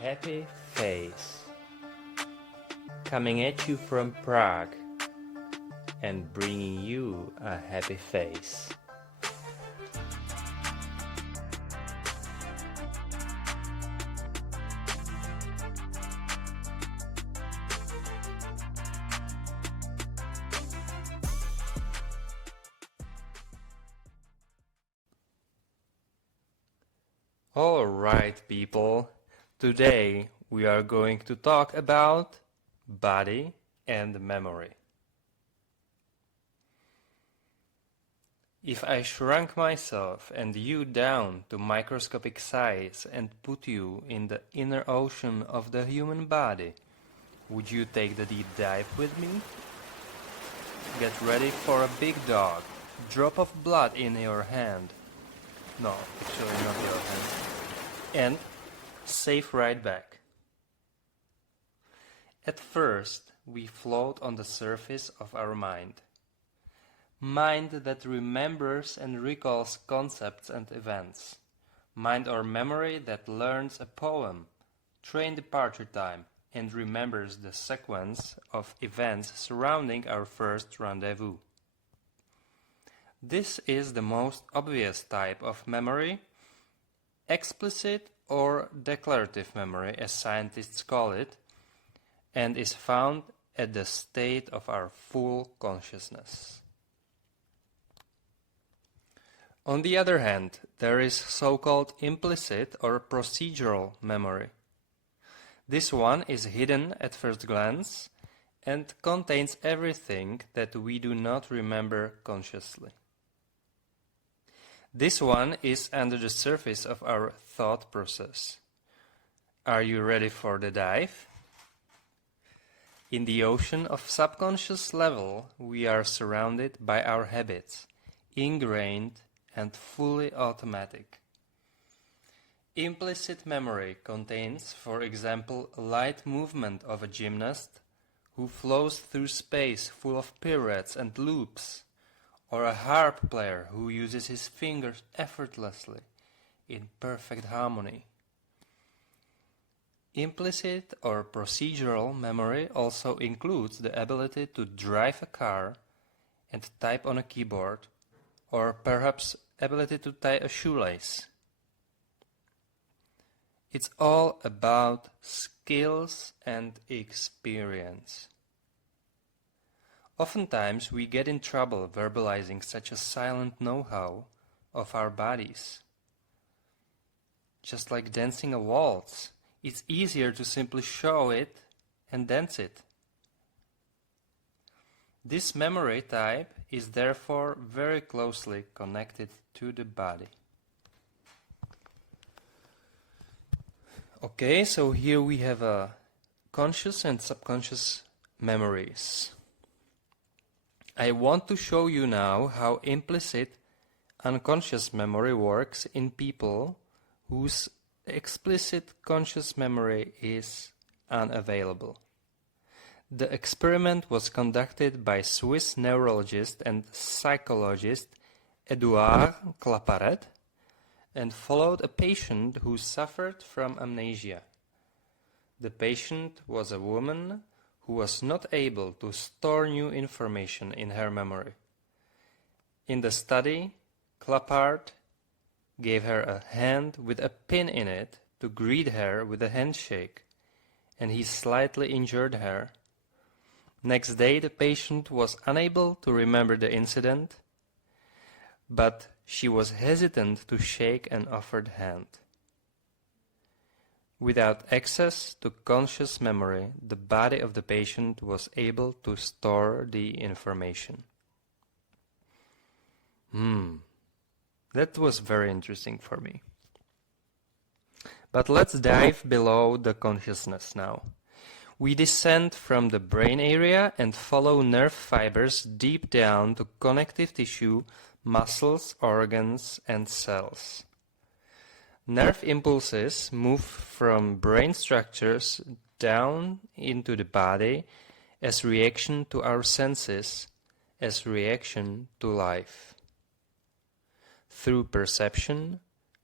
Happy Face, coming at you from Prague and bringing you a happy face. Alright people, today we are going to talk about body and memory. If I shrunk myself and you down to microscopic size and put you in the inner ocean of the human body, would you take the deep dive with me? Get ready for a big dog, drop of blood in your hand. No, actually not your hand. And safe ride back. At first, we float on the surface of our mind. Mind that remembers and recalls concepts and events. Mind or memory that learns a poem, train departure time, and remembers the sequence of events surrounding our first rendezvous. This is the most obvious type of memory, explicit or declarative memory as scientists call it, and is found at the state of our full consciousness. On the other hand, there is so-called implicit or procedural memory. This one is hidden at first glance and contains everything that we do not remember consciously. This one is under the surface of our thought process. Are you ready for the dive? In the ocean of subconscious level, we are surrounded by our habits, ingrained and fully automatic. Implicit memory contains, for example, a light movement of a gymnast who flows through space full of pirouettes and loops, or a harp player who uses his fingers effortlessly in perfect harmony. Implicit or procedural memory also includes the ability to drive a car and type on a keyboard, or perhaps ability to tie a shoelace. It's all about skills and experience. Oftentimes we get in trouble verbalizing such a silent know-how of our bodies. Just like dancing a waltz, it's easier to simply show it and dance it. This memory type is therefore very closely connected to the body. Okay, so here we have conscious and subconscious memories. I want to show you now how implicit unconscious memory works in people whose explicit conscious memory is unavailable. The experiment was conducted by Swiss neurologist and psychologist Édouard Claparède and followed a patient who suffered from amnesia. The patient was a woman who was not able to store new information in her memory. In the study, Claparède gave her a hand with a pin in it to greet her with a handshake, and he slightly injured her. Next day, the patient was unable to remember the incident, but she was hesitant to shake an offered hand. Without access to conscious memory, the body of the patient was able to store the information. That was very interesting for me. But let's dive below the consciousness now. We descend from the brain area and follow nerve fibers deep down to connective tissue, muscles, organs, and cells. Nerve impulses move from brain structures down into the body as reaction to our senses, as reaction to life. Through perception,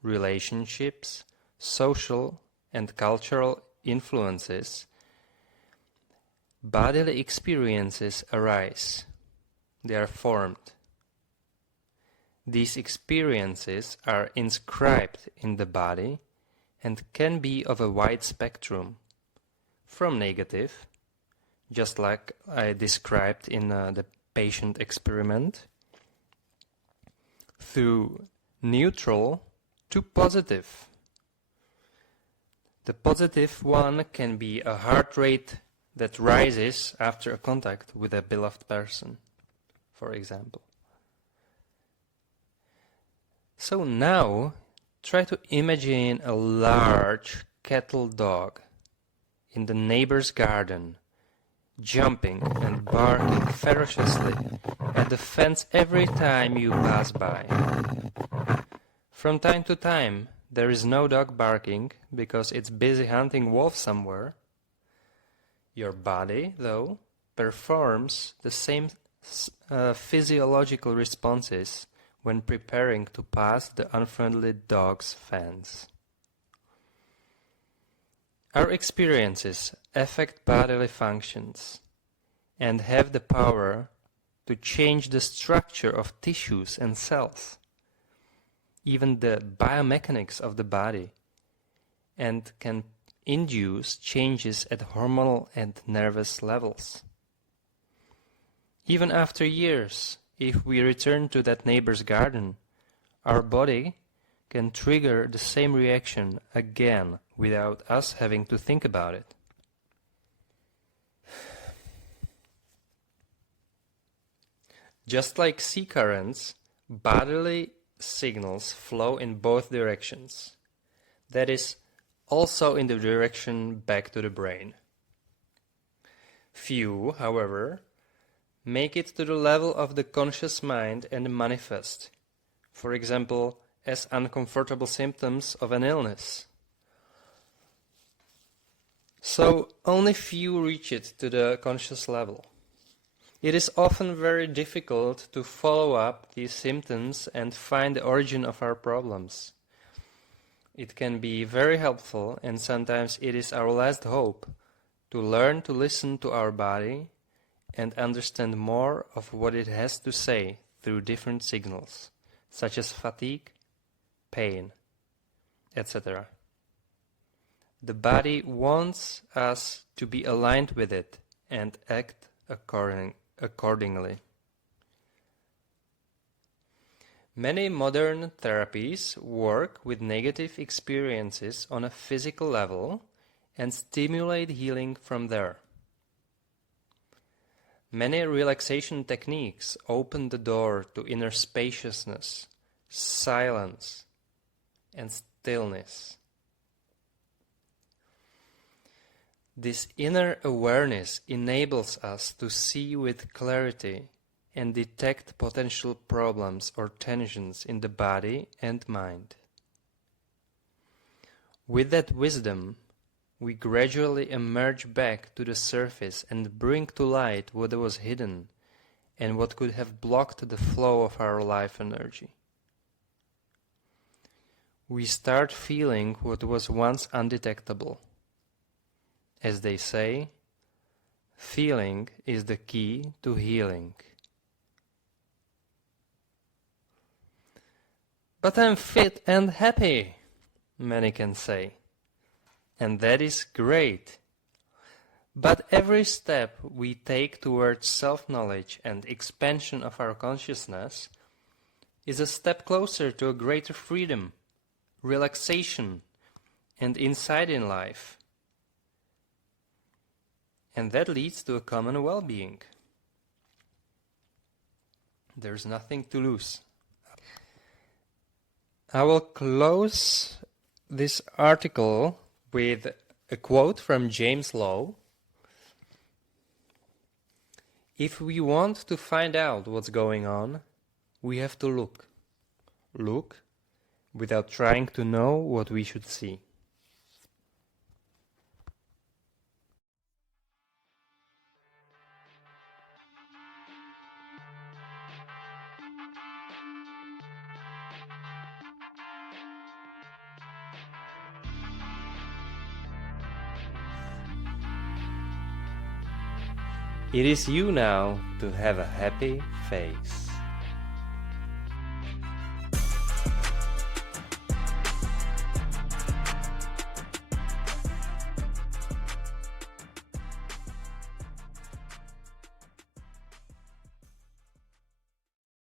relationships, social and cultural influences, bodily experiences arise. They are formed. These experiences are inscribed in the body and can be of a wide spectrum, from negative, just like I described in the patient experiment, through neutral to positive. The positive one can be a heart rate that rises after a contact with a beloved person, for example. So now, try to imagine a large cattle dog in the neighbor's garden, jumping and barking ferociously at the fence every time you pass by. From time to time, there is no dog barking because it's busy hunting wolves somewhere. Your body, though, performs the same physiological responses when preparing to pass the unfriendly dog's fence. Our experiences affect bodily functions and have the power to change the structure of tissues and cells, even the biomechanics of the body, and can induce changes at hormonal and nervous levels. Even after years, if we return to that neighbor's garden, our body can trigger the same reaction again without us having to think about it. Just like sea currents, bodily signals flow in both directions. That is, also in the direction back to the brain. Few, however, make it to the level of the conscious mind and manifest, for example, as uncomfortable symptoms of an illness. So only few reach it to the conscious level. It is often very difficult to follow up these symptoms and find the origin of our problems. It can be very helpful, and sometimes it is our last hope, to learn to listen to our body and understand more of what it has to say through different signals, such as fatigue, pain, etc. The body wants us to be aligned with it and act accordingly. Many modern therapies work with negative experiences on a physical level and stimulate healing from there. Many relaxation techniques open the door to inner spaciousness, silence, and stillness. This inner awareness enables us to see with clarity and detect potential problems or tensions in the body and mind. With that wisdom, we gradually emerge back to the surface and bring to light what was hidden and what could have blocked the flow of our life energy. We start feeling what was once undetectable. As they say, feeling is the key to healing. But I'm fit and happy, many can say. And that is great. But every step we take towards self-knowledge and expansion of our consciousness is a step closer to a greater freedom, relaxation, and insight in life. And that leads to a common well-being. There's nothing to lose. I will close this article with a quote from James Lowe. If we want to find out what's going on, we have to look. Look without trying to know what we should see. It is you now to have a happy face.